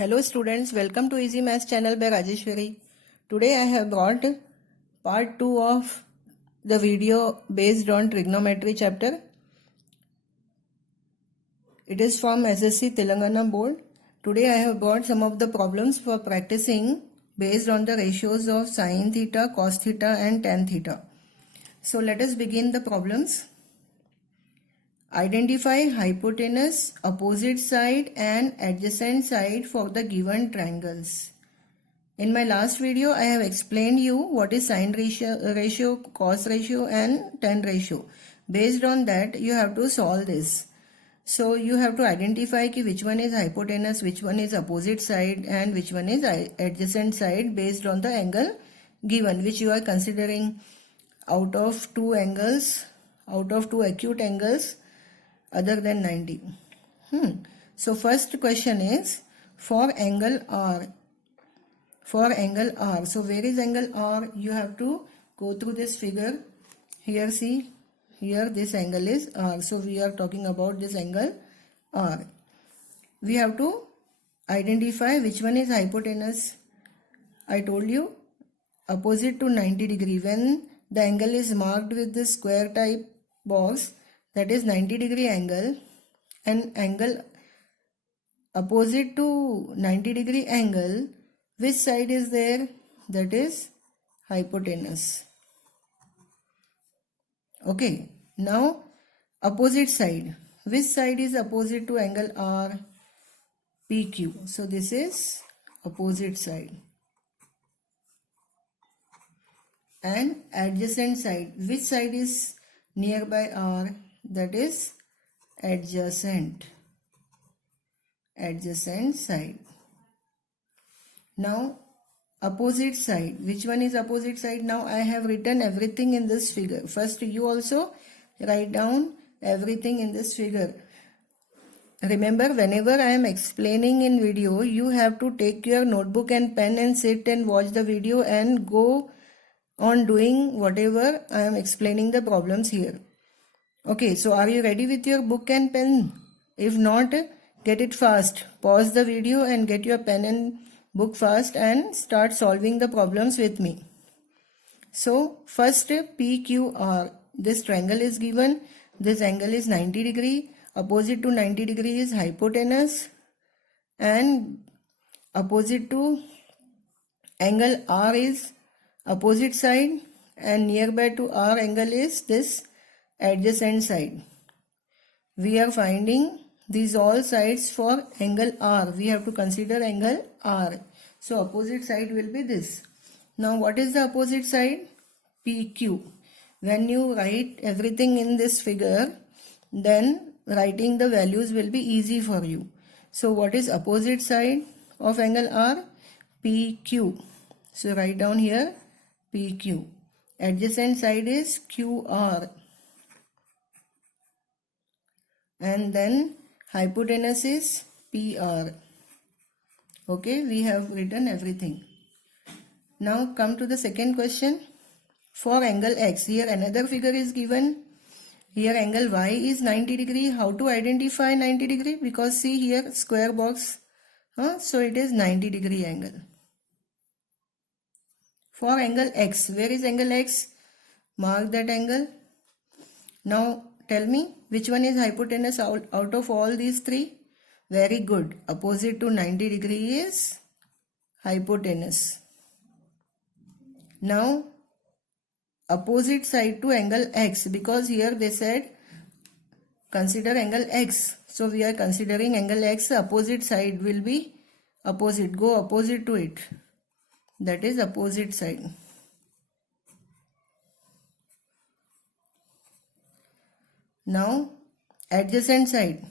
Hello students, welcome to Easy Maths channel by Rajeshwari. Today I have brought part 2 of the video based on trigonometry chapter. It is from SSC Telangana board. Today I have brought some of the problems for practicing based on the ratios of sin theta, cos theta and tan theta. So let us begin the problems. Identify hypotenuse, opposite side and adjacent side for the given triangles. In my last video, I have explained you what is sin ratio, cos ratio and tan ratio. Based on that, you have to solve this. So you have to identify which one is hypotenuse, which one is opposite side and which one is adjacent side based on the angle given, which you are considering out of two acute angles other than 90. So first question is for angle R. So where is angle R? You have to go through this figure. Here see, here this angle is R. So we are talking about this angle R. We have to identify which one is hypotenuse. I told you opposite to 90 degree. When the angle is marked with this square type box, that is 90 degree angle, and angle opposite to 90 degree angle, which side is there? That is hypotenuse. Okay, now opposite side. Which side is opposite to angle R? PQ. So this is opposite side. And adjacent side. Which side is nearby R? That is adjacent side. Now opposite side. Which one is opposite side? Now I have written everything in this figure. First you also write down everything in this figure. Remember, whenever I am explaining in video, you have to take your notebook and pen and sit and watch the video and go on doing whatever I am explaining the problems here. Okay, so are you ready with your book and pen? If not, get it fast. Pause the video and get your pen and book fast and start solving the problems with me. So first PQR. This triangle is given. This angle is 90 degree. Opposite to 90 degree is hypotenuse. And opposite to angle R is opposite side. And nearby to R angle is this adjacent side. We are finding these all sides for angle R. We have to consider angle R. So opposite side will be this. Now what is the opposite side? PQ. When you write everything in this figure, then writing the values will be easy for you. So what is opposite side of angle R? PQ. So write down here PQ. Adjacent side is QR. And then hypotenuse is PR. Okay, we have written everything. Now come to the second question. For angle X, here another figure is given. Here angle Y is 90 degree. How to identify 90 degree? Because see here square box. So it is 90 degree angle. For angle X, where is angle X? Mark that angle. Now tell me which one is hypotenuse out of all these three? Very good. Opposite to 90 degree is hypotenuse. Now opposite side to angle X, because here they said consider angle X. So we are considering angle X. Opposite side will be opposite. Go opposite to it. That is opposite side. Now adjacent side.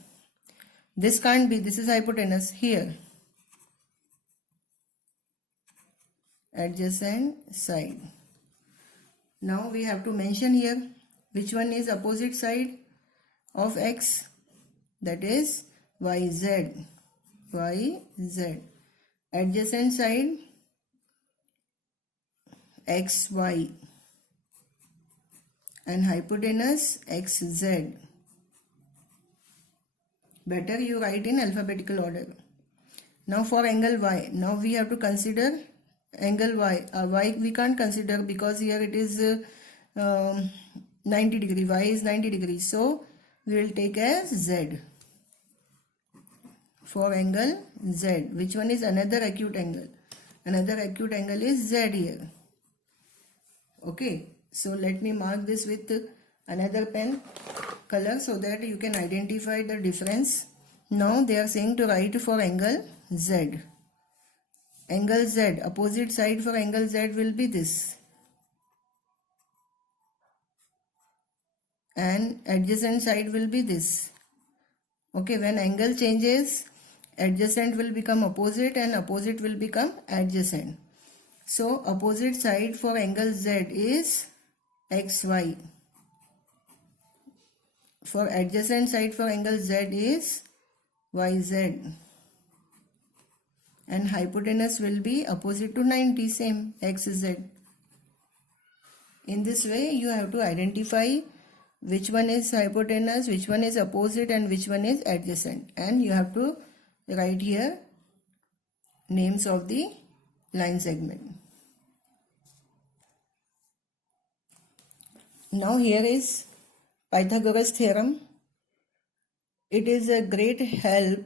This can't be. This is hypotenuse. Here adjacent side. Now we have to mention here which one is opposite side of X. That is YZ. YZ. Adjacent side XY. And hypotenuse XZ. Better you write in alphabetical order. Now for angle y, now we have to consider angle y. Y we can't consider because here it is 90 degree. Y is 90 degrees. So we will take as z. For angle z, which one is another acute angle? Another acute angle is z here. Okay, so let me mark this with another pen color so that you can identify the difference. Now they are saying to write for angle z. Angle z, opposite side for angle z will be this. And adjacent side will be this. Okay, when angle changes, adjacent will become opposite and opposite will become adjacent. So opposite side for angle z is xy. For adjacent side for angle z is yz. And hypotenuse will be opposite to 90, same, xz. In this way you have to identify which one is hypotenuse, which one is opposite and which one is adjacent. And you have to write here names of the line segment. Now here is Pythagoras theorem. It is a great help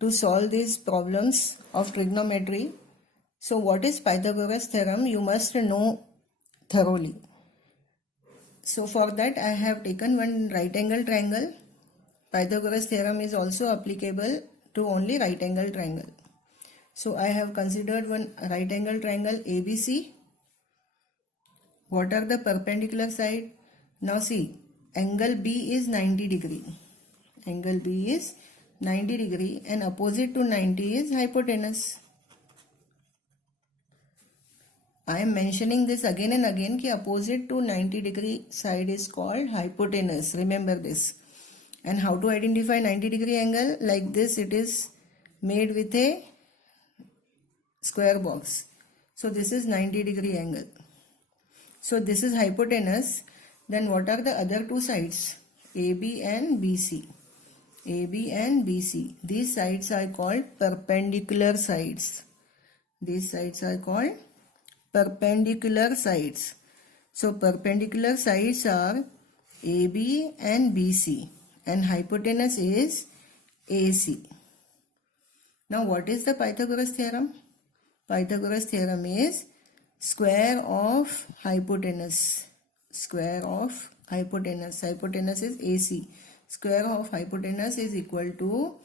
to solve these problems of trigonometry. So what is Pythagoras theorem? You must know thoroughly. So for that I have taken one right angle triangle. Pythagoras theorem is also applicable to only right angle triangle. So I have considered one right angle triangle ABC. What are the perpendicular side? Now see, angle B is 90 degree. Angle B is 90 degree and opposite to 90 is hypotenuse. I am mentioning this again and again कि opposite to 90 degree side is called hypotenuse. Remember this. And how to identify 90 degree angle? Like this, it is made with a square box. So this is 90 degree angle. So this is hypotenuse. Then what are the other two sides? AB and BC. AB and BC. These sides are called perpendicular sides. These sides are called perpendicular sides. So perpendicular sides are AB and BC and hypotenuse is AC. Now what is the Pythagoras theorem? Pythagoras theorem is square of hypotenuse. Square of hypotenuse. Hypotenuse is AC. Square of hypotenuse is equal to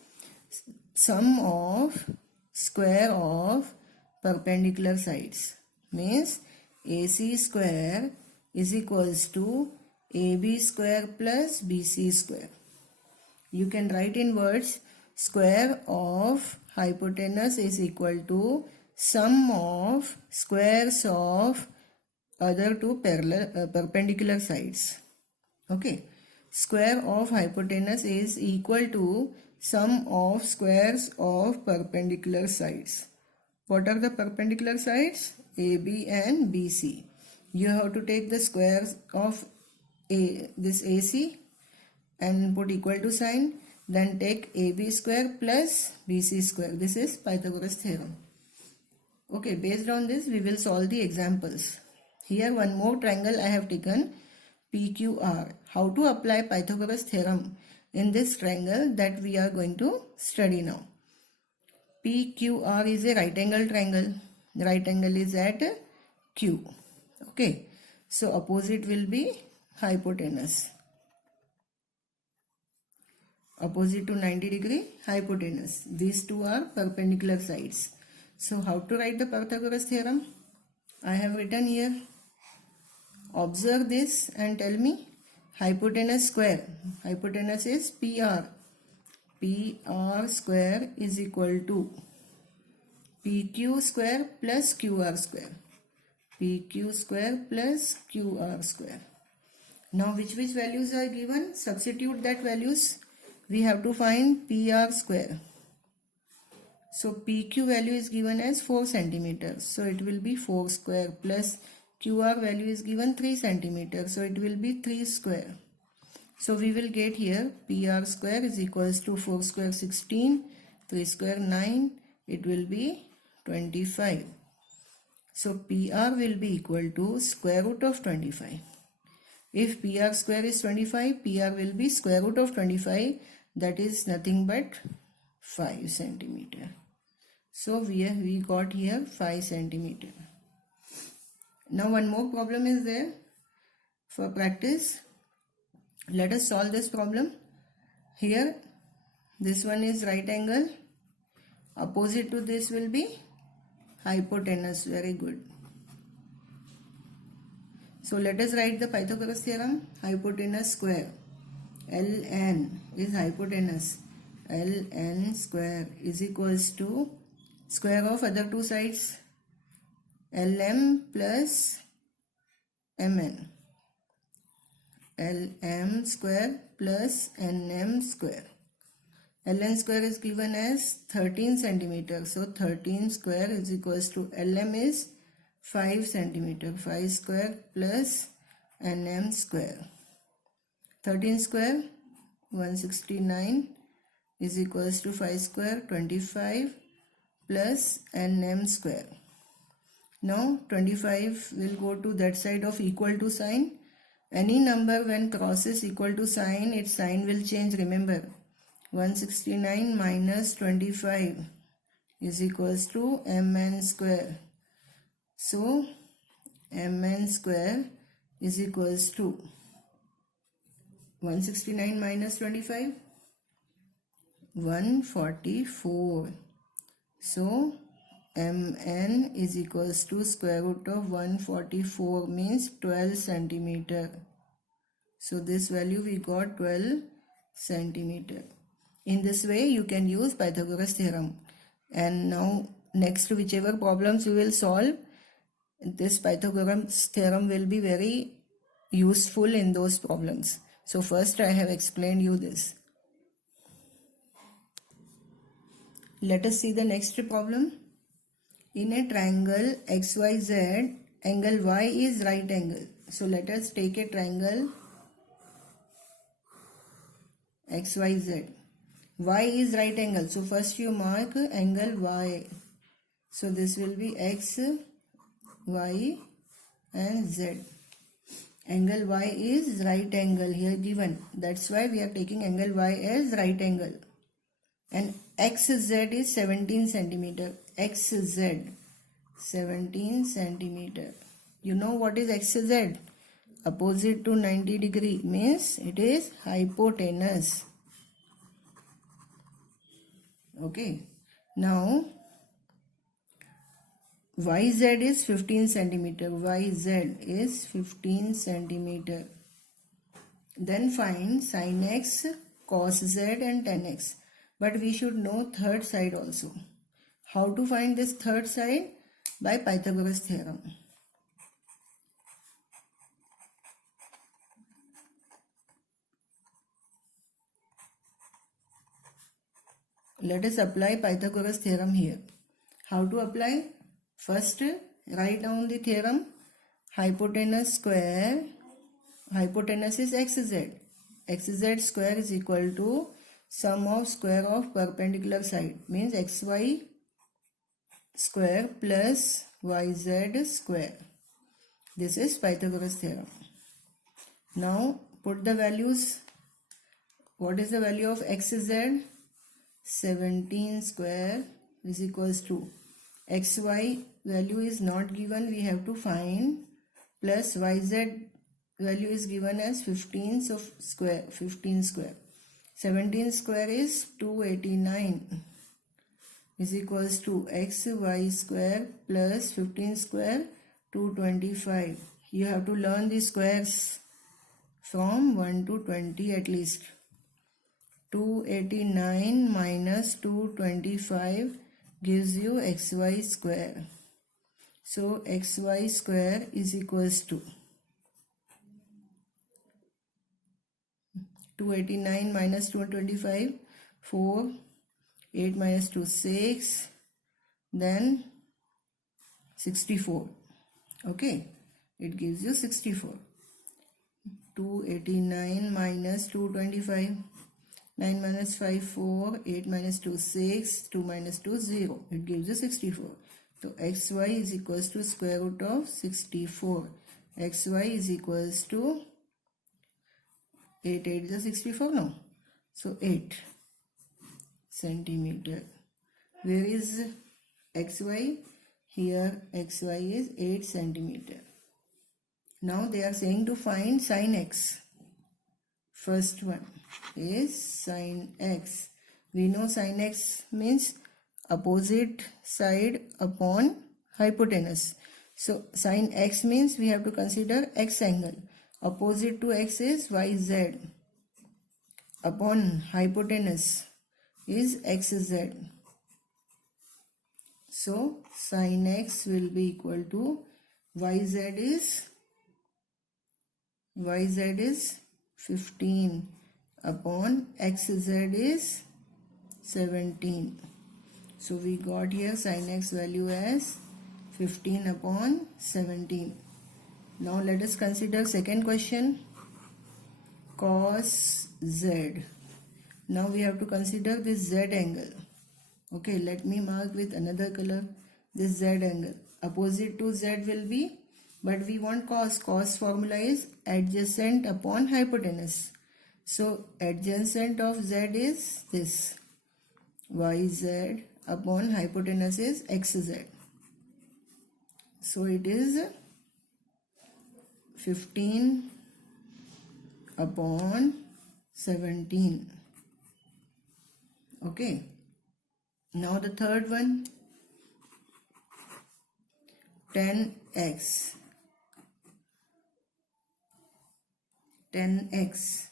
sum of square of perpendicular sides. Means AC square is equals to AB square plus BC square. You can write in words square of hypotenuse is equal to sum of squares of other two perpendicular sides. Okay. Square of hypotenuse is equal to sum of squares of perpendicular sides. What are the perpendicular sides? AB and BC. You have to take the squares of this AC and put equal to sign. Then take AB square plus BC square. This is Pythagoras theorem. Okay, based on this we will solve the examples. Here one more triangle I have taken PQR. How to apply Pythagoras theorem in this triangle that we are going to study now. PQR is a right angle triangle. The right angle is at Q. Okay. So opposite will be hypotenuse. Opposite to 90 degree hypotenuse. These two are perpendicular sides. So how to write the Pythagoras theorem? I have written here. Observe this and tell me hypotenuse square. Hypotenuse is PR. PR square is equal to PQ square plus QR square. PQ square plus QR square. Now which values are given? Substitute that values. We have to find PR square. So PQ value is given as 4 centimeters. So it will be 4 square plus QR value is given 3 centimeters. So it will be 3 square. So we will get here PR square is equals to 4 square 16, 3 square 9 it will be 25. So PR will be equal to square root of 25. If PR square is 25, PR will be square root of 25, that is nothing but 5 centimeter. So we got here 5 centimeter. Now one more problem is there for practice. Let us solve this problem. Here this one is right angle. Opposite to this will be hypotenuse. Very good. So let us write the Pythagoras theorem. Hypotenuse square. Ln is hypotenuse. Ln square is equals to square of other two sides. Lm plus Mn. Lm square plus Nm square. Ln square is given as 13 centimeter. So 13 square is equals to Lm is 5 centimeter. 5 square plus Nm square. 13 square 169 is equals to 5 square 25 plus Nm square. Now 25 will go to that side of equal to sign. Any number when crosses equal to sign, its sign will change. Remember, 169 minus 25 is equals to Mn square. So Mn square is equals to 169 minus 25, 144. So Mn is equals to square root of 144 means 12 centimeter. So this value we got 12 centimeter. In this way you can use Pythagoras theorem. And now next whichever problems we will solve, this Pythagoras theorem will be very useful in those problems. So first I have explained you this. Let us see the next problem. In a triangle XYZ, angle Y is right angle. So let us take a triangle XYZ. Y is right angle. So first you mark angle Y. So this will be X, Y and Z. Angle Y is right angle here given. That's why we are taking angle Y as right angle. And XZ is 17 centimeter. XZ 17 centimeter. You know what is XZ? Opposite to 90 degree means it is hypotenuse. Okay. Now YZ is 15 centimeter. YZ is 15 centimeter. Then find sin x, cos z and tan x. But we should know third side also. How to find this third side? By Pythagoras theorem. Let us apply Pythagoras theorem here. How to apply? First, write down the theorem. Hypotenuse square. Hypotenuse is xz. Xz square is equal to sum of square of perpendicular side. Means xy square plus yz square. This is Pythagoras theorem. Now put the values. What is the value of xz? 17 square is equals to xy value is not given, we have to find, plus yz value is given as 15, so square 15 square. 17 square is 289 is equals to xy square plus 15 square 225. You have to learn the squares from 1 to 20 at least. 289 minus 225 gives you xy square. So xy square is equals to 289 minus 225, 4, 8 minus 2, 6, then 64. Okay, it gives you 64. 289 minus 225. 9 minus 5, 4. 8 minus 2, 6. 2 minus 2, 0. It gives you 64. So xy is equals to square root of 64. Xy is equals to 8 is 64 now. So 8 centimeter. Where is xy? Here xy is 8 centimeter. Now they are saying to find sin x. First one is sin x. We know sin x means opposite side upon hypotenuse. So sin x means we have to consider x angle. Opposite to x is yz. Upon hypotenuse is xz. So sin x will be equal to yz is 15 upon xz is 17. So we got here sin x value as 15 upon 17. Now let us consider second question, cos z. Now we have to consider this z angle. Okay, let me mark with another color this z angle. Opposite to z will be, but we want cos. Cos formula is adjacent upon hypotenuse. So adjacent of z is this, yz upon hypotenuse is xz. So it is 15 upon 17. Okay. Now the third one, 10x. 10x.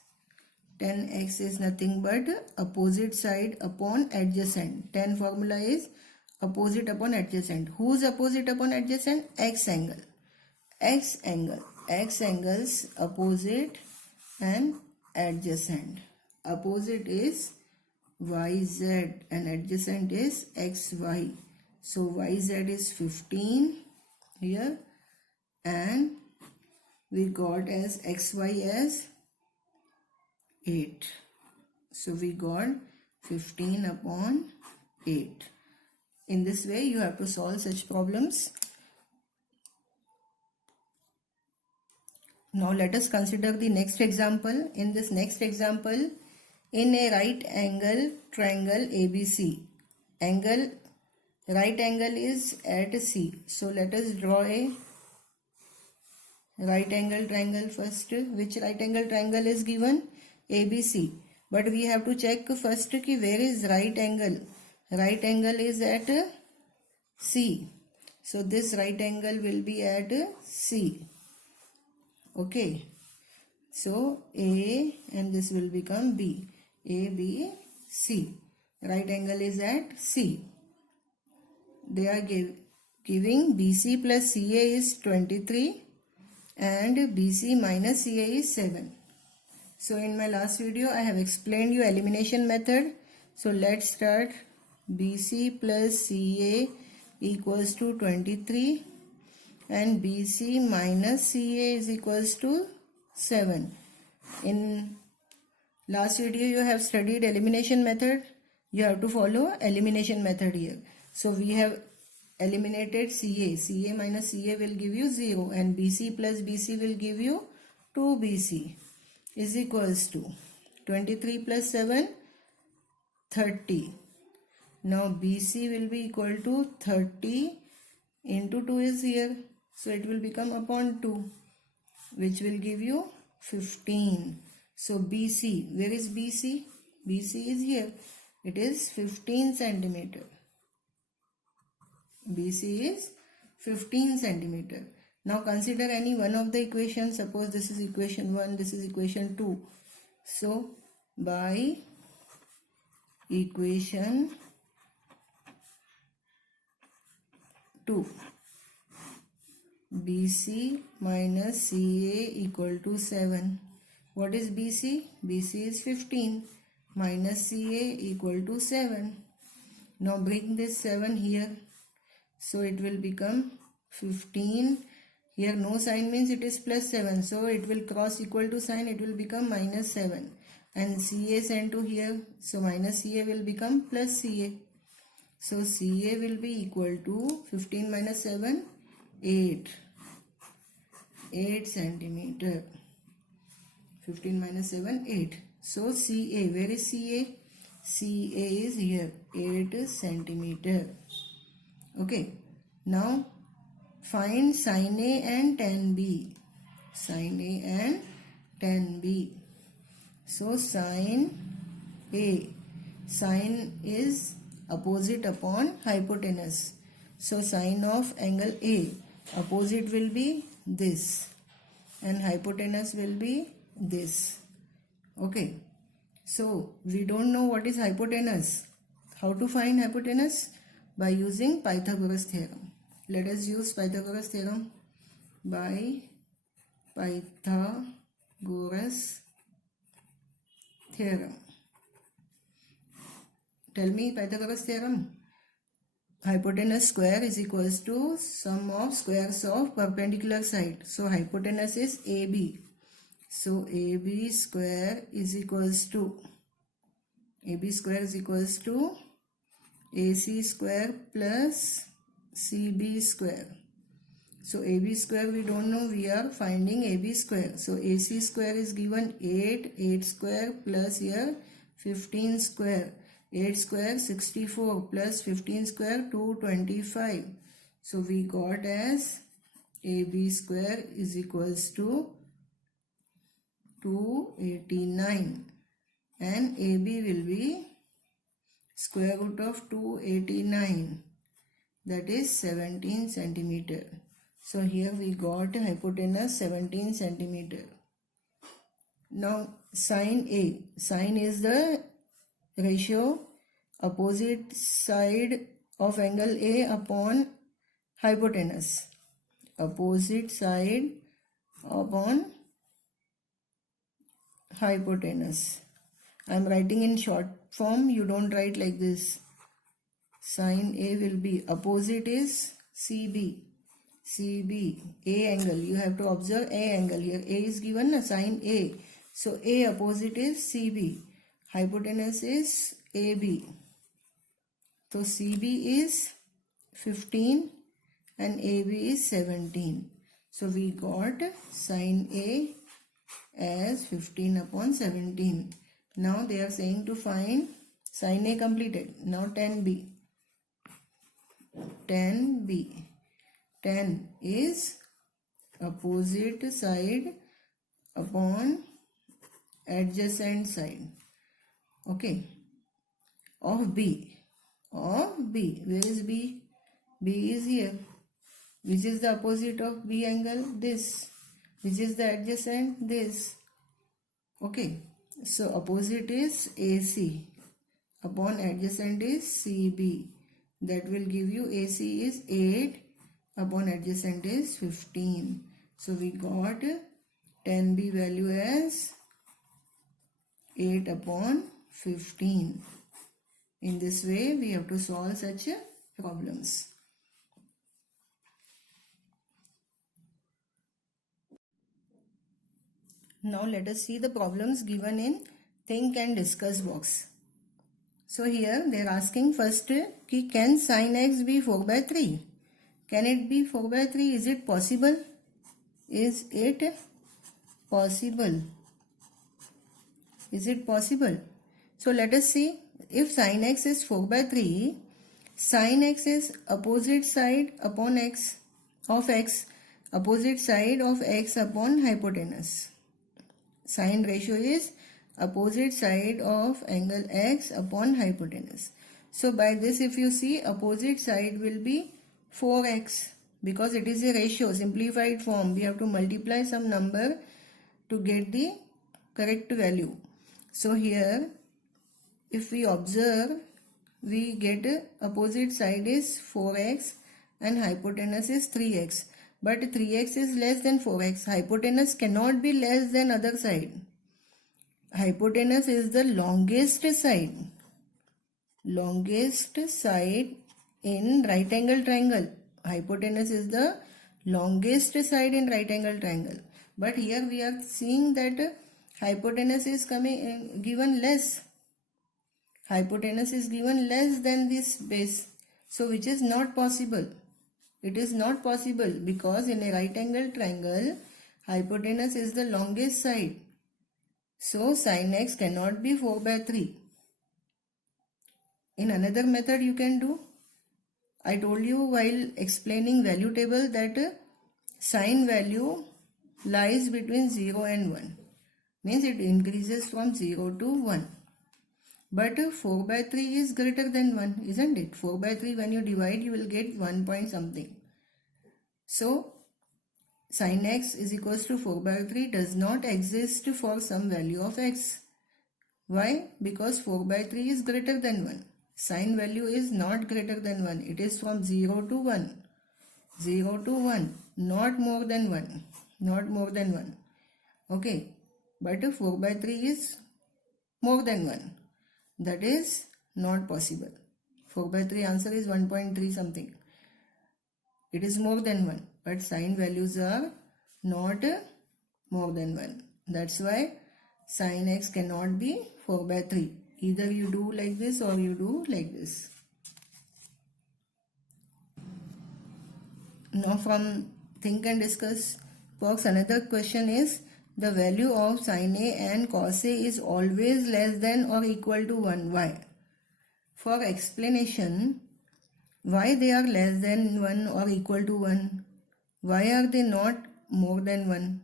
10x is nothing but opposite side upon adjacent. 10 formula is opposite upon adjacent. Whose opposite upon adjacent? X angle. X angle. X angles opposite and adjacent. Opposite is yz and adjacent is xy. So yz is 15 here and we got as xy as 8. So we got 15 upon 8. In this way you have to solve such problems. Now let us consider the next example. In this next example, in a right angle triangle ABC, right angle is at C. So let us draw a right angle triangle first. Which right angle triangle is given? ABC. But we have to check first ki where is right angle. Right angle is at C. So this right angle will be at C. Okay. So A and this will become B. A, B, C. Right angle is at C. They are giving BC plus CA is 23 and BC minus CA is 7. So in my last video I have explained you elimination method. So let's start. BC plus CA equals to 23 and BC minus CA is equals to 7. In last video you have studied elimination method. You have to follow elimination method here. So we have eliminated CA. CA minus CA will give you 0 and BC plus BC will give you 2BC is equals to 23 plus 7, 30. Now BC will be equal to 30 into 2 is here. So it will become upon 2 which will give you 15. So BC, where is BC? BC is here. It is 15 centimeter. BC is 15 centimeter. Now consider any one of the equations. Suppose this is equation 1, this is equation 2. So by equation 2, BC minus CA equal to 7. What is BC? BC is 15 minus CA equal to 7. Now bring this 7 here. So it will become 15. Here no sign means it is plus 7. So it will cross equal to sign. It will become minus 7. and CA sent to here. So minus CA will become plus CA. So CA will be equal to 15 minus 7, 8. 8 centimeter. 15 minus 7, 8. So CA, where is CA? CA is here, 8 centimeter. Okay. Now find sin A and tan B. Sin A and tan B. So sin A. Sin is opposite upon hypotenuse. So sine of angle A, opposite will be this and hypotenuse will be this. Okay. So we don't know what is hypotenuse. How to find hypotenuse? By using Pythagoras theorem. Let us use Pythagoras theorem. By Pythagoras theorem. Tell me Pythagoras theorem. Hypotenuse square is equals to sum of squares of perpendicular side. So hypotenuse is AB. So AB square is equals to AC square plus CB square. So AB square we don't know, we are finding AB square. So AC square is given 8 square plus here 15 square. 8 square 64 plus 15 square 225. So we got as AB square is equals to 289 and AB will be square root of 289, that is 17 centimeter. So here we got hypotenuse 17 centimeter. Now sin A. Sin is the ratio opposite side of angle A upon hypotenuse. Opposite side upon hypotenuse. I am writing in short form, you don't write like this. Sin A will be, opposite is CB. CB, A angle. You have to observe A angle here. A is given a sin A. So A opposite is CB. Hypotenuse is AB. So CB is 15 and AB is 17. So we got sin A as 15 upon 17. Now they are saying to find sin A completed. Now tan B. Tan B. Tan is opposite side upon adjacent side. Okay. Of B. Of B. Where is B? B is here. Which is the opposite of B angle? This. Which is the adjacent? This. Okay. So opposite is AC. Upon adjacent is CB. That will give you AC is 8. Upon adjacent is 15. So we got tan B value as 8 upon 15. In this way we have to solve such problems. Now let us see the problems given in think and discuss box. So here they are asking first, can sin x be 4 by 3? Can it be 4 by 3? Is it possible? Is it possible? Is it possible? So let us see. If sin x is 4 by 3, sin x is opposite side upon x of x, opposite side of x upon hypotenuse. Sin ratio is opposite side of angle x upon hypotenuse. So by this if you see, opposite side will be 4x because it is a ratio, simplified form. We have to multiply some number to get the correct value. So here if we observe, we get opposite side is 4x and hypotenuse is 3x. But 3x is less than 4x. Hypotenuse cannot be less than other side. Hypotenuse is the longest side. Longest side in right angle triangle. Hypotenuse is the longest side in right angle triangle. But here we are seeing that hypotenuse is given less. Hypotenuse is given less than this base. So which is not possible. It is not possible because in a right angle triangle, hypotenuse is the longest side. So sin x cannot be 4 by 3. In another method you can do. I told you while explaining value table that sin value lies between 0 and 1. Means it increases from 0 to 1. But 4 by 3 is greater than 1, isn't it? 4 by 3 when you divide you will get 1 point something. So sin x is equals to 4 by 3 does not exist for some value of x. Why? Because 4 by 3 is greater than 1. Sin value is not greater than 1. It is from 0 to 1. 0 to 1. Not more than 1. Not more than 1. Okay. But 4 by 3 is more than 1. That is not possible. 4 by 3 answer is 1.3 something. It is more than 1. But sin values are not more than 1. That's why sin x cannot be 4 by 3. Either you do like this or you do like this. Now from think and discuss box, another question is the value of sin A and cos A is always less than or equal to 1. Why? For explanation, why they are less than 1 or equal to 1? Why are they not more than 1?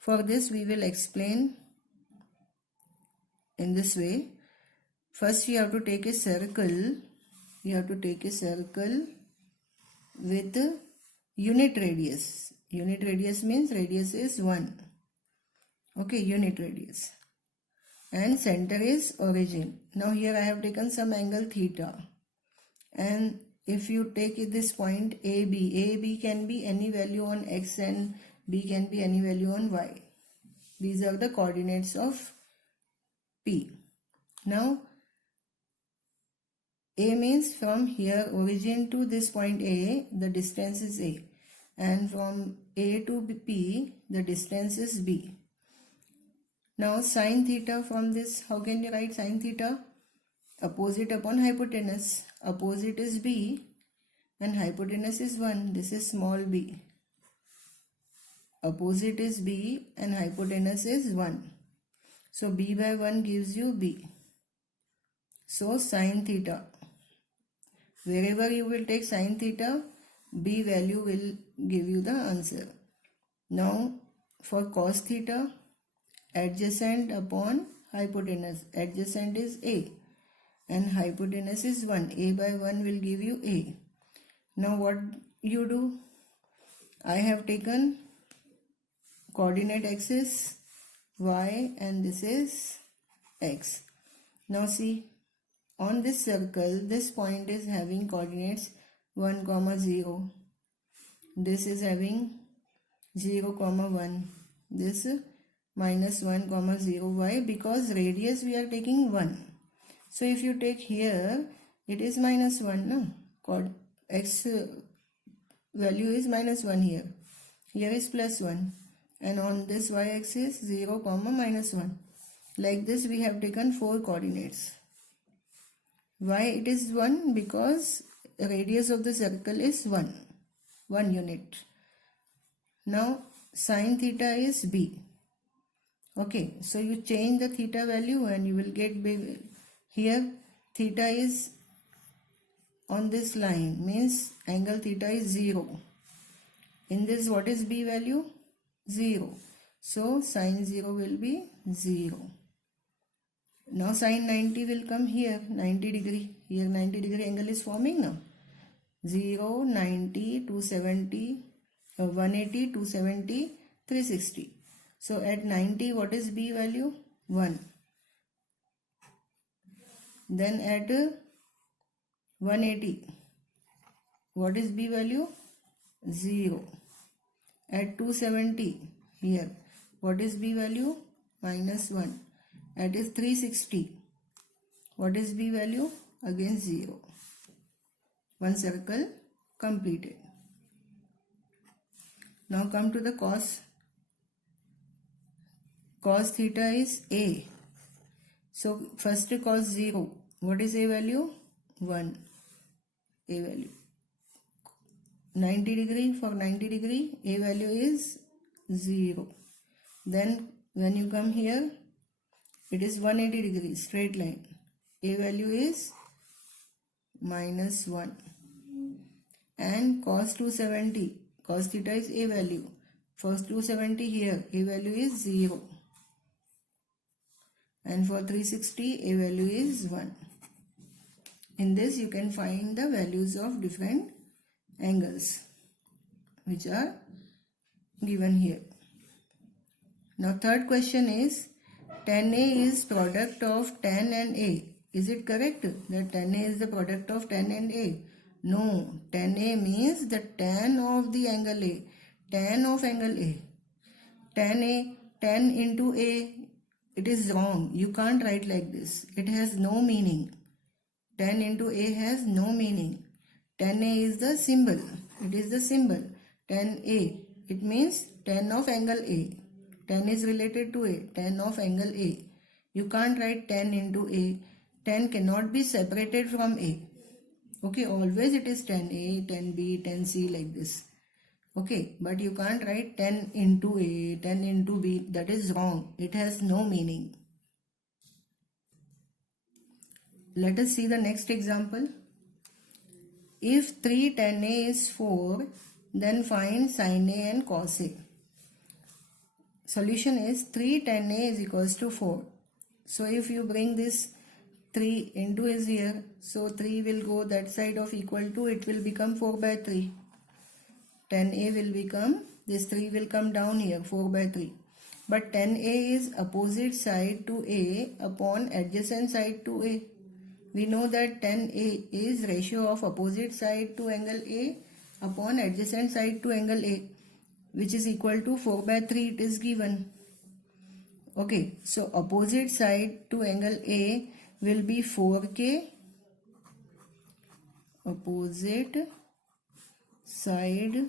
For this we will explain in this way. First you have to take a circle. You have to take a circle with unit radius. Unit radius means radius is 1. Okay, unit radius. And center is origin. Now here I have taken some angle theta. And if you take this point AB can be any value on x and B can be any value on y. These are the coordinates of P. Now A means from here origin to this point A, the distance is A. And from A to P, the distance is B. Now sin theta from this, how can you write sin theta? Opposite upon hypotenuse. Opposite is B and hypotenuse is 1. This is small b. Opposite is B and hypotenuse is 1. So B by 1 gives you B. So sin theta. Wherever you will take sin theta, B value will give you the answer. Now for cos theta, adjacent upon hypotenuse. Adjacent is A and hypotenuse is 1. A by 1 will give you A. Now what you do? I have taken coordinate axis y and this is x. Now see, on this circle, this point is having coordinates 1, 0. This is having 0, 1. This minus 1, 0. Why? Because radius we are taking 1. So if you take here, it is minus 1. No? X value is minus 1 here. Here is plus 1. And on this y-axis 0, minus 1. Like this we have taken 4 coordinates. Why it is 1? Because radius of the circle is 1 unit. Now sin theta is B. Okay, so you change the theta value and you will get B. Here theta is on this line, means angle theta is 0. In this what is B value? 0. So sin 0 will be 0. Now sin 90 will come here, 90 degree. Here 90 degree angle is forming now. 0, 90, 270, 180, 270, 360. So at 90 what is B value? 1. Then at 180 what is B value? 0. At 270 here what is B value? Minus 1. At is 360 what is B value? Again 0. One circle completed. Now come to the cos cos theta is A. So first cos 0. What is A value? 1. A value. 90 degree, for 90 degree, A value is 0. Then when you come here, it is 180 degrees, straight line. A value is minus 1. And cos 270, cos theta is A value. For 270 here, A value is 0. And for 360, A value is 1. In this you can find the values of different angles which are given here. Now third question is, tan A is product of tan and A. Is it correct that tan A is the product of tan and A? No, tan A means the tan of the angle A. Tan of angle A. Tan into A, it is wrong. You can't write like this. It has no meaning. Tan into A has no meaning. Tan A is the symbol. It is the symbol. Tan A. It means tan of angle A. Tan is related to A. Tan of angle A. You can't write tan into A. Tan cannot be separated from A. Okay, always it is tan A, tan B, tan C like this. Okay, but you can't write tan into A, tan into B. That is wrong. It has no meaning. Let us see the next example. If 3 tan A is 4, then find sin A and cos A. Solution is 3 tan A is equals to 4. So if you bring this 3 into is here, so 3 will go that side of equal to, it will become 4 by 3. Tan A will become, this 3 will come down here, 4 by 3. But tan A is opposite side to A upon adjacent side to A. We know that tan A is ratio of opposite side to angle A upon adjacent side to angle A, which is equal to 4 by 3 it is given. Okay, so opposite side to angle A will be 4K. Opposite side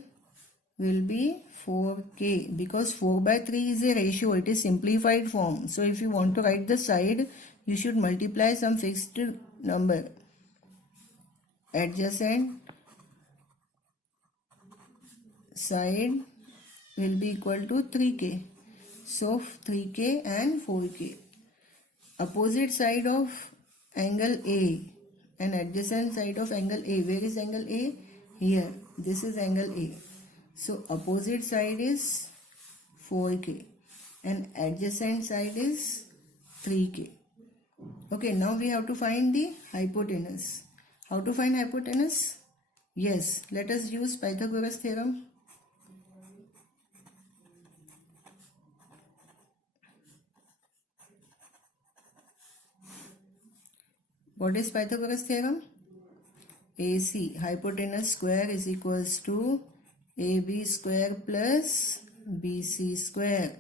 will be 4K because 4 by 3 is a ratio. It is simplified form. So if you want to write the side, you should multiply some fixed number. Adjacent side will be equal to 3K. So 3K and 4K. Opposite side of angle A and adjacent side of angle A. Where is angle A? Here. This is angle A. So opposite side is 4K and adjacent side is 3K. Okay, now we have to find the hypotenuse. How to find hypotenuse? Yes, let us use Pythagoras theorem. What is Pythagoras theorem? AC, hypotenuse square, is equals to AB square plus BC square.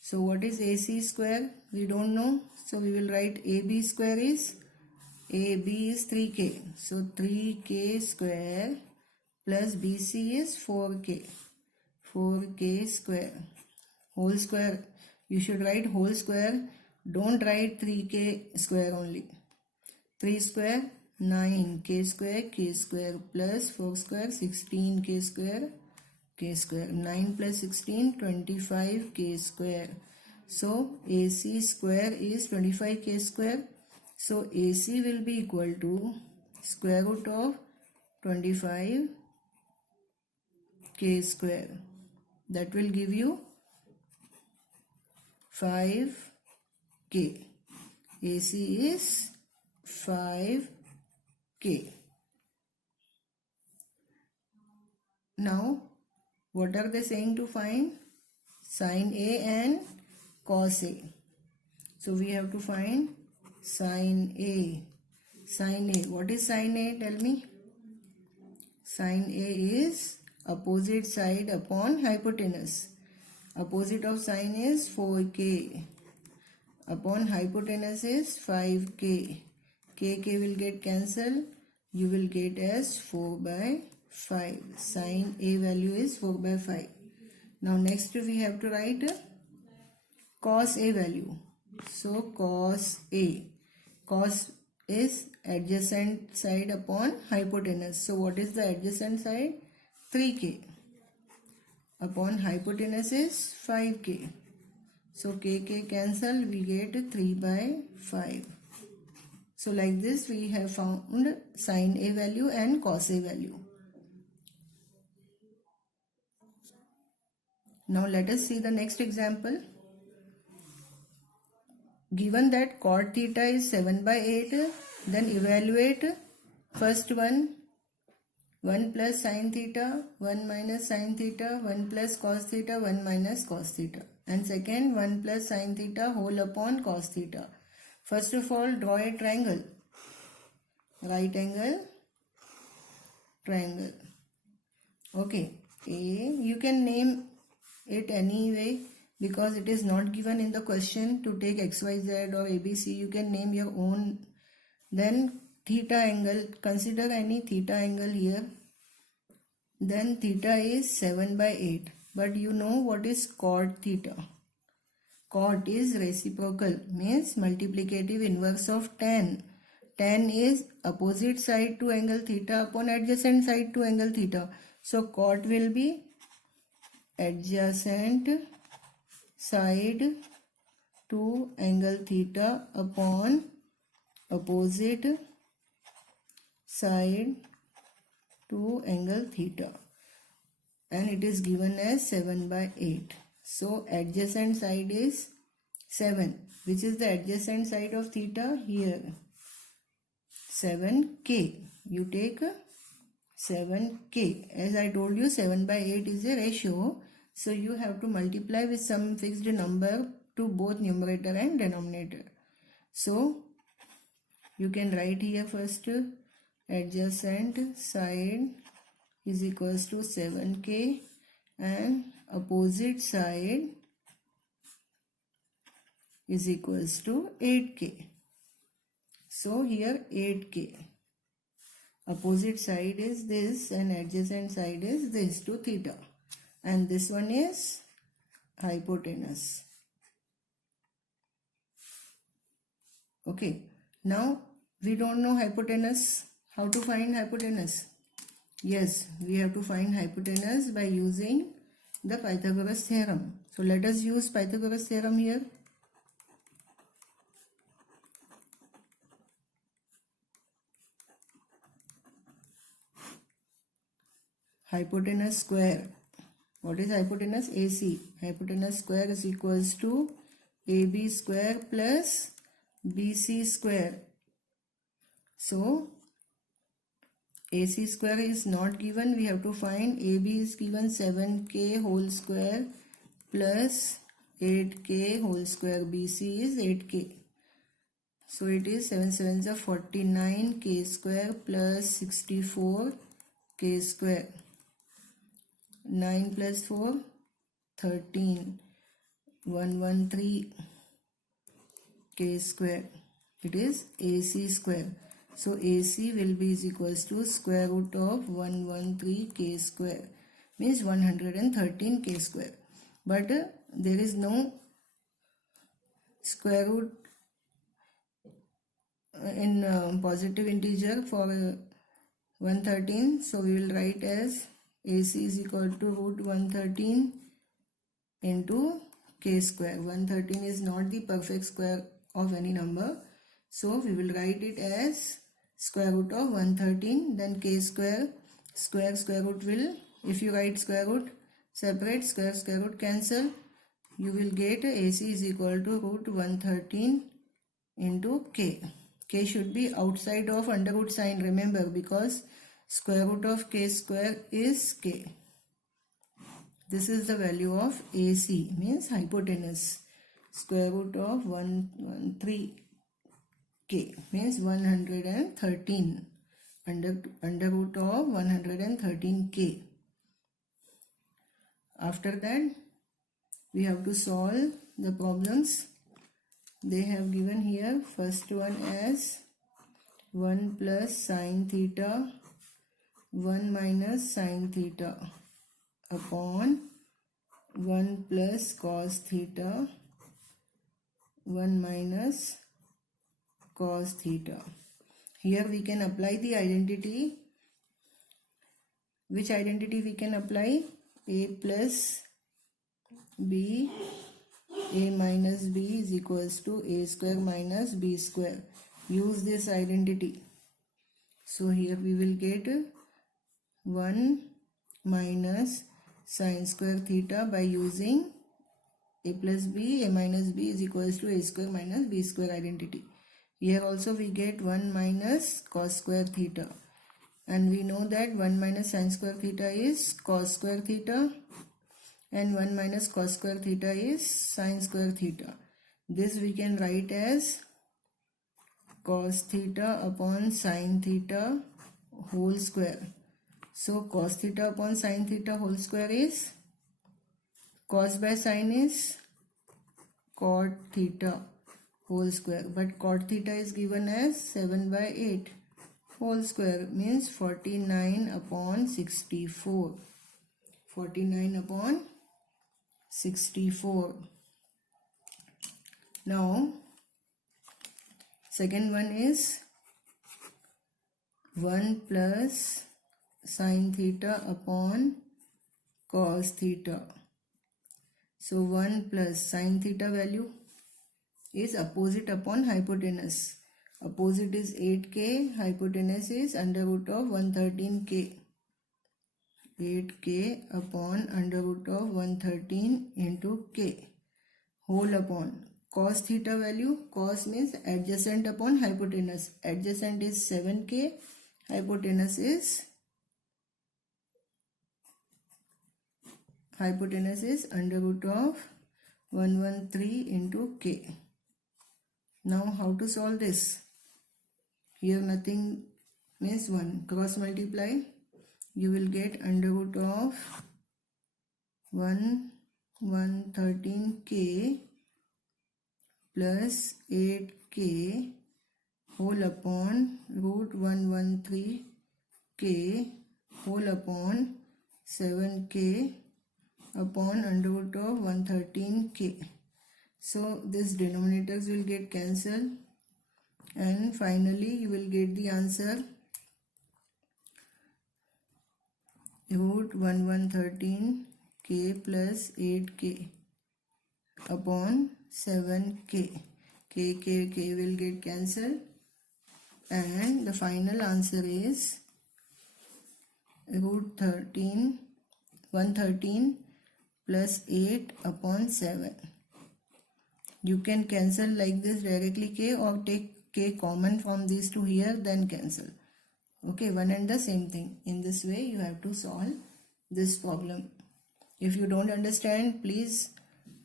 So what is AC square? We don't know. So we will write AB square is, AB is 3K. So 3K square plus BC is 4K. 4K square. Whole square. You should write whole square. Don't write 3K square only. 3 square 9, K square plus 4 square 16 K square. 9 plus 16 25 K square. So AC square is 25 K square. So AC will be equal to square root of 25 K square. That will give you 5K. AC is 5K. Now what are they saying to find? Sin A and cos A. So we have to find sin A. Sin A. What is sin A? Tell me. Sin A is opposite side upon hypotenuse. Opposite of sin is 4K. Upon hypotenuse is 5K. K will get cancelled. You will get as 4 by 5. Sin A value is 4 by 5. Now next we have to write cos A value. So cos A. Cos is adjacent side upon hypotenuse. So what is the adjacent side? 3k. Upon hypotenuse is 5k. So k cancel, we get 3 by 5. So like this we have found sin A value and cos A value. Now let us see the next example. Given that cot theta is 7 by 8, then evaluate first one 1 plus sin theta, 1 minus sin theta, 1 plus cos theta, 1 minus cos theta. And second 1 plus sin theta whole upon cos theta. First of all, draw a triangle. Right angle triangle. Okay. A, you can name it any way because it is not given in the question to take XYZ or ABC. You can name your own. Then theta angle, consider any theta angle here. Then theta is 7 by 8. But you know what is cot theta. Cot is reciprocal, means multiplicative inverse of tan. Tan is opposite side to angle theta upon adjacent side to angle theta. So cot will be adjacent side to angle theta upon opposite side to angle theta, and it is given as 7 by 8. So adjacent side is 7. Which is the adjacent side of theta? Here 7k. You take 7k. As I told you, 7 by 8 is a ratio. So you have to multiply with some fixed number to both numerator and denominator. So you can write here first adjacent side is equals to 7k and opposite side is equals to 8k. So here 8k. Opposite side is this and adjacent side is this to theta. And this one is hypotenuse. Okay. Now we don't know hypotenuse. How to find hypotenuse? Yes, we have to find hypotenuse by using the Pythagoras theorem. So let us use Pythagoras theorem here. Hypotenuse square. What is hypotenuse? AC. Hypotenuse square is equals to AB square plus BC square. So AC square is not given. We have to find AB is given 7k whole square plus 8k whole square. BC is 8k. So it is 7 7s are 49 k square plus 64 k square. 9 plus 4 13 113 k square. It is AC square. So AC will be is equals to square root of 113 k square, means 113 k square. But there is no square root in positive integer for 113. So we will write as AC is equal to root 113 into k square. 113 is not the perfect square of any number. So we will write it as square root of 113, then k square, square root will, if you write square root, separate, square root cancel, you will get AC is equal to root 113 into k. K should be outside of under root sign, remember, because square root of k square is k. This is the value of AC, means hypotenuse. Square root of 113 k means 113. Under root of 113k. After that, we have to solve the problems. They have given here first one as 1 plus sin theta 1 minus sin theta upon 1 plus cos theta 1 minus cos theta. Here we can apply the identity. Which identity we can apply? A plus b, a minus b is equals to a square minus b square. Use this identity. So here we will get 1 minus sine square theta by using a plus b, a minus b is equals to a square minus b square identity. Here also we get 1 minus cos square theta. And we know that 1 minus sine square theta is cos square theta. And 1 minus cos square theta is sine square theta. This we can write as cos theta upon sine theta whole square. So cos theta upon sine theta whole square is cos by sine is cot theta whole square. But cot theta is given as 7 by 8 whole square, means 49 upon 64. 49 upon 64. Now second one is 1 plus sine theta upon cos theta. So 1 plus sine theta value is opposite upon hypotenuse. Opposite is 8k, hypotenuse is under root of 113k. 8k upon under root of 113 into k whole upon cos theta value. Cos means adjacent upon hypotenuse. Adjacent is 7k, hypotenuse is under root of 113 into k. Now how to solve this? Here nothing means 1. Cross multiply. You will get under root of 113k plus 8k whole upon root 113k whole upon 7k upon under root of 113k. So this denominators will get cancelled, and finally you will get the answer root 1113k plus 8k upon 7k. K will get cancelled, and the final answer is root 113 plus 8 upon 7. You can cancel like this directly k, or take k common from these two here, then cancel. Okay, one and the same thing. In this way you have to solve this problem. If you don't understand, please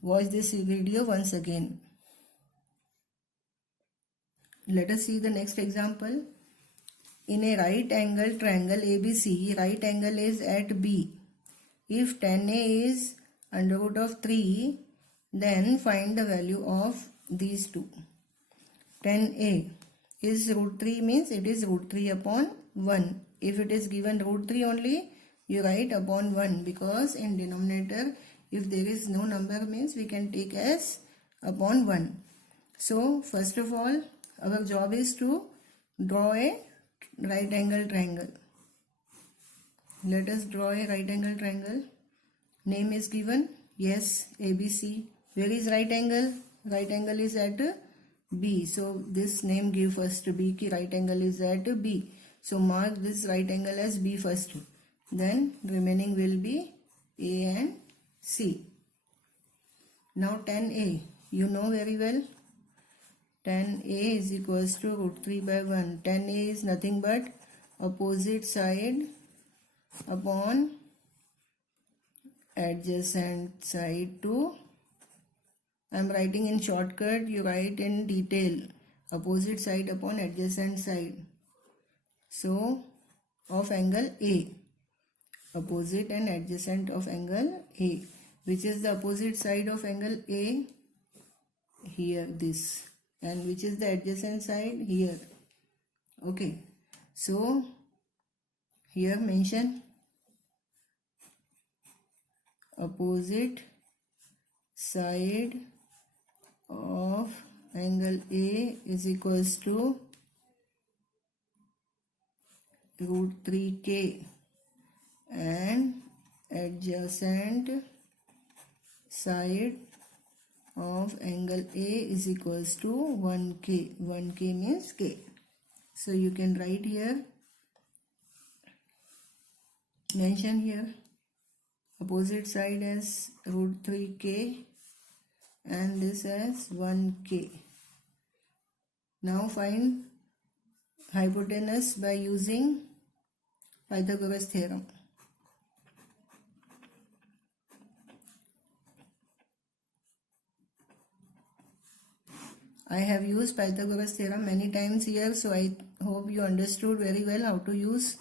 watch this video once again. Let us see the next example. In a right angle triangle ABC, right angle is at B. If tan A is under root of 3, then find the value of these two. Tan A is root 3 means it is root 3 upon 1. If it is given root 3 only, you write upon 1, because in denominator if there is no number means we can take as upon 1. So first of all our job is to draw a right angle triangle. Let us draw a right angle triangle. Name is given. Yes, ABC. Where is right angle? Right angle is at B. So this name give first B ki right angle is at B. So mark this right angle as B first. Then remaining will be A and C. Now tan A. You know very well. Tan A is equals to root 3 by 1. Tan A is nothing but opposite side upon adjacent side to, I am writing in shortcut, you write in detail, opposite side upon adjacent side. So of angle A, opposite and adjacent of angle A. Which is the opposite side of angle A? Here, this. And which is the adjacent side? Here. Okay. So here mention opposite side of angle A is equals to root 3k and adjacent side of angle A is equals to 1k. 1k means k. So you can write here, mention here, opposite side as root 3k and this as 1k. Now find hypotenuse by using Pythagoras theorem. I have used Pythagoras theorem many times here, so I hope you understood very well how to use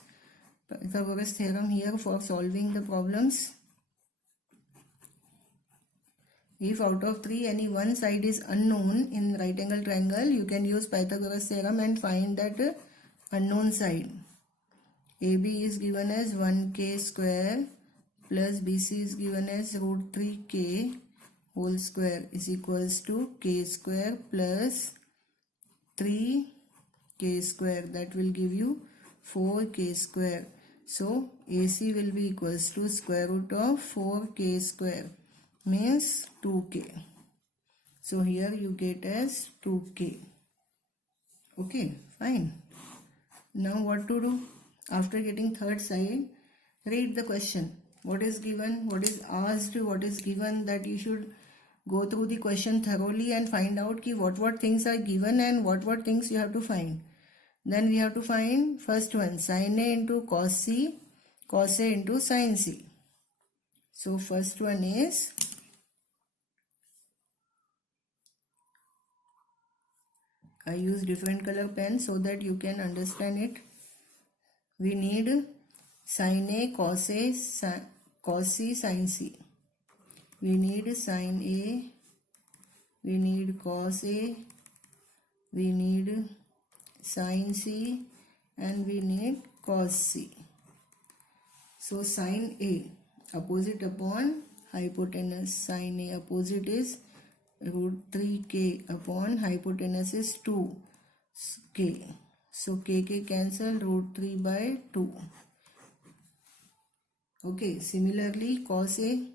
Pythagoras theorem here for solving the problems. If out of 3 any one side is unknown in right angle triangle, you can use Pythagoras theorem and find that unknown side. AB is given as 1k square plus BC is given as root 3k whole square is equals to k square plus 3k square, that will give you 4k square. So AC will be equals to square root of 4k square means 2k. So here you get as 2k. Okay, fine. Now what to do? After getting third side, read the question. What is given, what is asked, what is given, that you should go through the question thoroughly and find out ki what things are given and what things you have to find. Then we have to find first one, sin A into cos C, cos A into sin C. So first one is, I use different color pen so that you can understand it. We need sin A, cos A, cos C, sin C. We need sin A, we need cos A, we need sin C, and we need cos C. So sin A, opposite upon hypotenuse. Sin A opposite is root 3k upon hypotenuse is 2k. So k cancel, root 3 by 2. Okay, similarly cos A,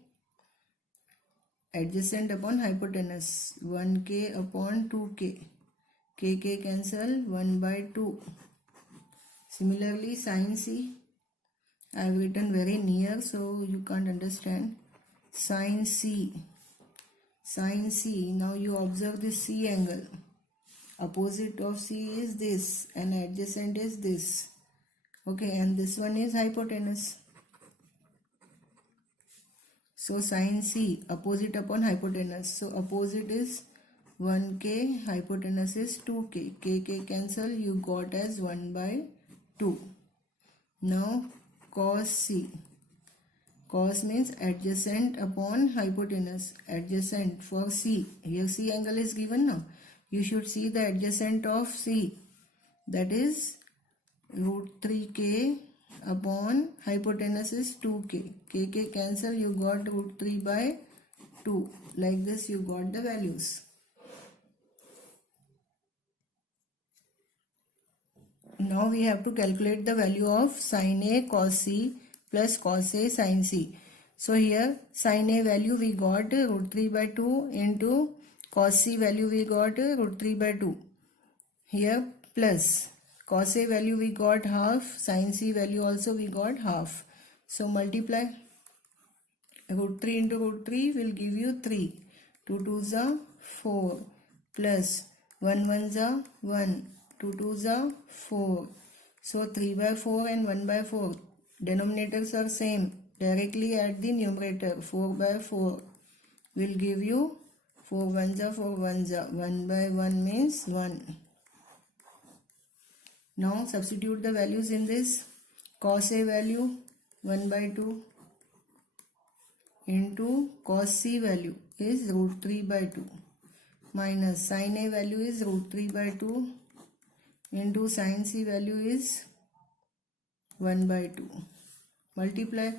adjacent upon hypotenuse, 1k upon 2k. k cancel, 1 by 2. Similarly sin C, I have written very near so you can't understand. Sin C, now you observe this C angle. Opposite of C is this and adjacent is this. Okay, and this one is hypotenuse. So sin C, opposite upon hypotenuse. So opposite is 1k, hypotenuse is 2k. k cancel, you got as 1 by 2. Now cos C. Cos means adjacent upon hypotenuse. Adjacent for C. Here C angle is given now. You should see the adjacent of C. That is root 3k upon hypotenuse is 2k. k cancel, you got root 3 by 2. Like this you got the values. Now we have to calculate the value of sin A cos C plus cos A sin C. So here sin A value we got root 3 by 2 into cos C value we got root 3 by 2. Here plus cos A value we got half, sin C value also we got half. So multiply. Root 3 into root 3 will give you 3. 2 2s are 4 plus 1 1s are 1. 2 2s are 4. So 3 by 4 and 1 by 4. Denominators are same. Directly add the numerator. 4 by 4 will give you 4 1s are 4 1s are. 1 by 1 means 1. Now substitute the values in this. Cos A value 1 by 2 into cos C value is root 3 by 2 minus sin A value is root 3 by 2 into sin C value is 1 by 2. Multiply.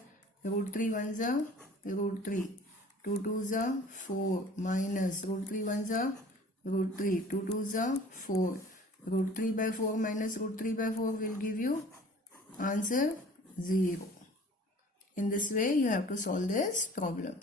Root 3 1s are root 3. 2 2s are 4 minus root 3 1s are root 3. 2 2s are 4. Root 3 by 4 minus root 3 by 4 will give you answer 0. In this way you have to solve this problem.